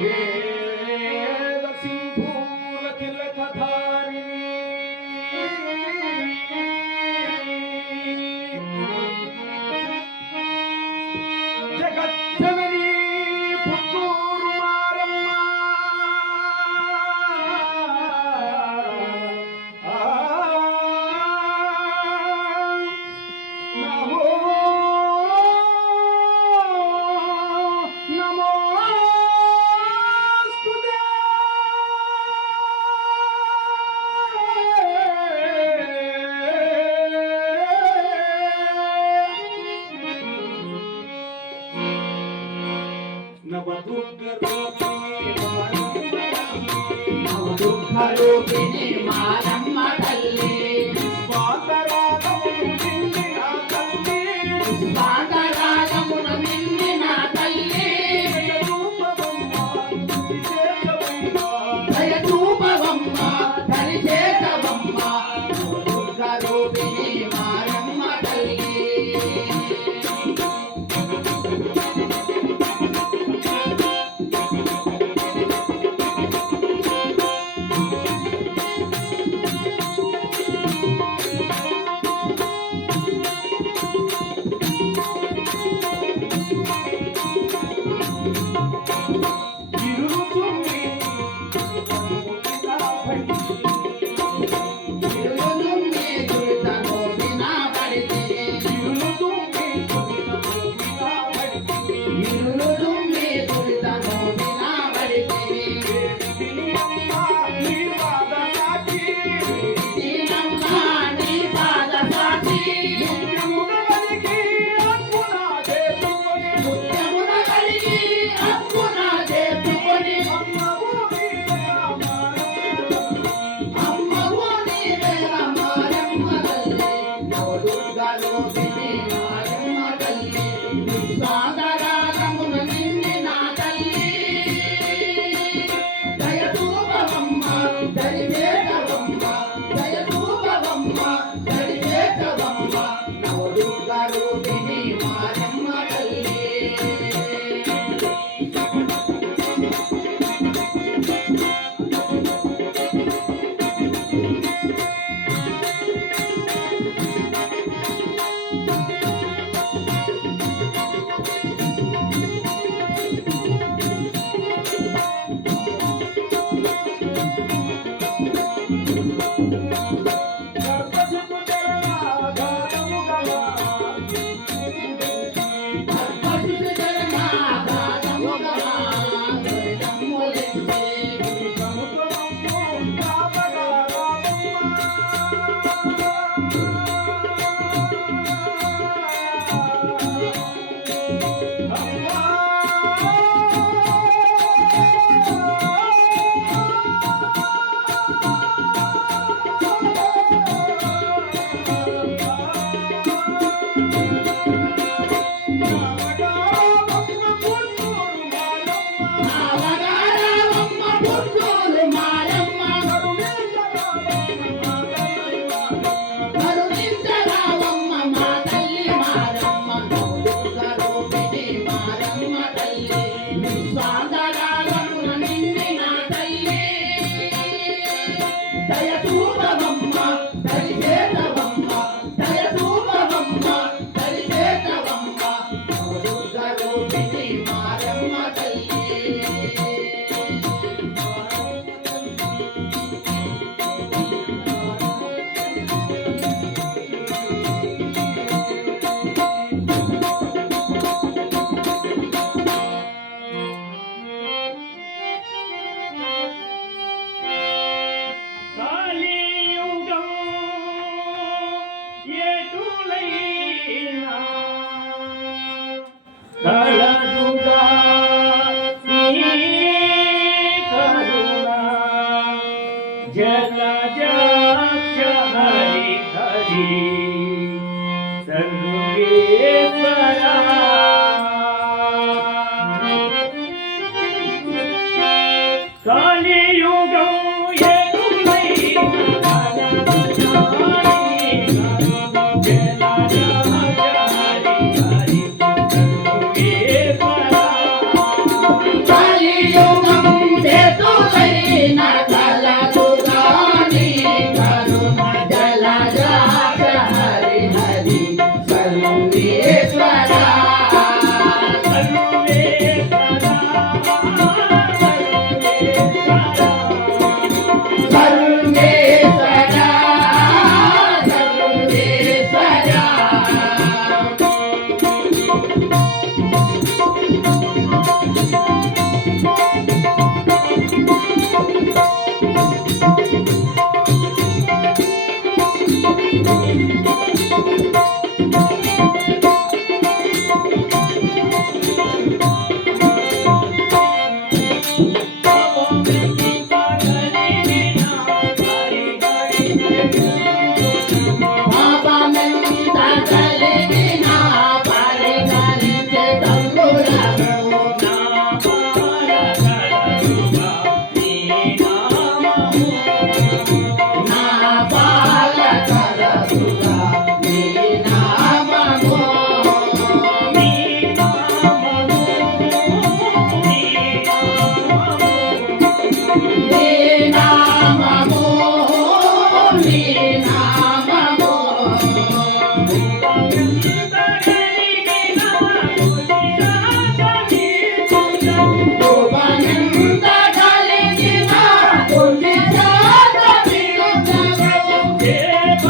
ninguém.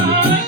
Thank you.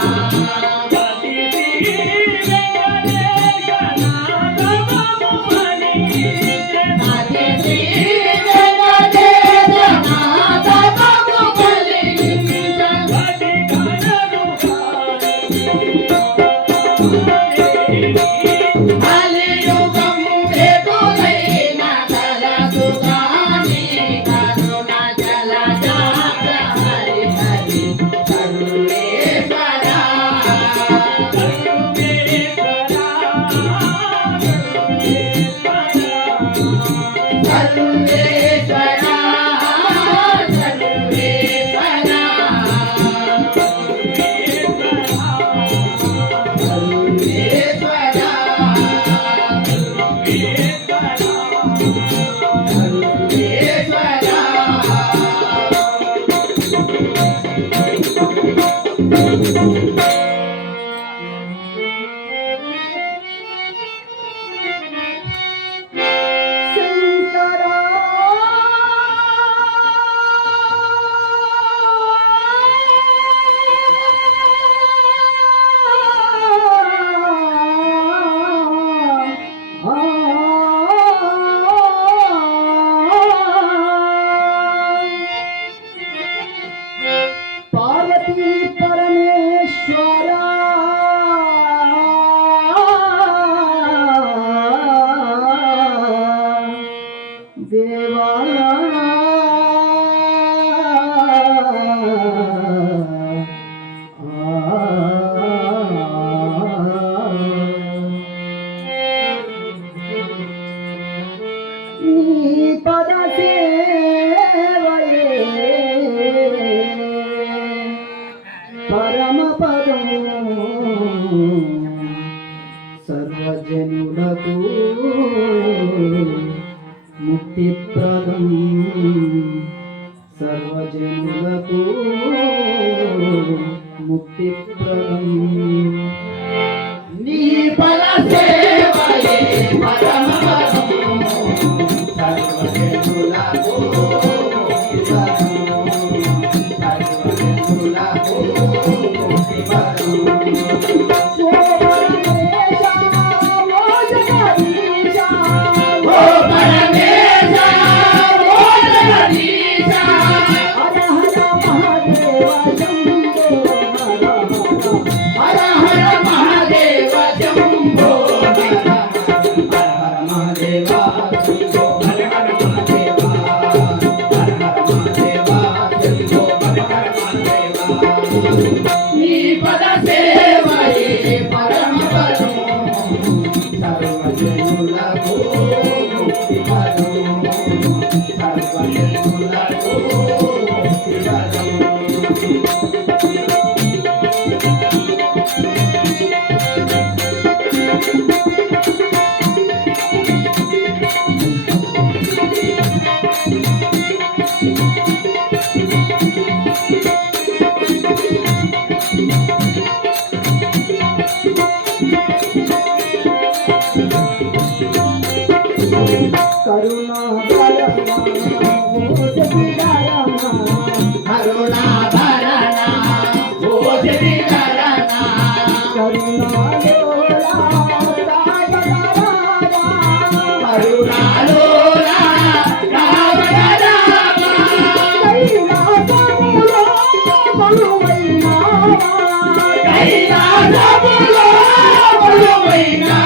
Thank you. నీ పద సేవయే night.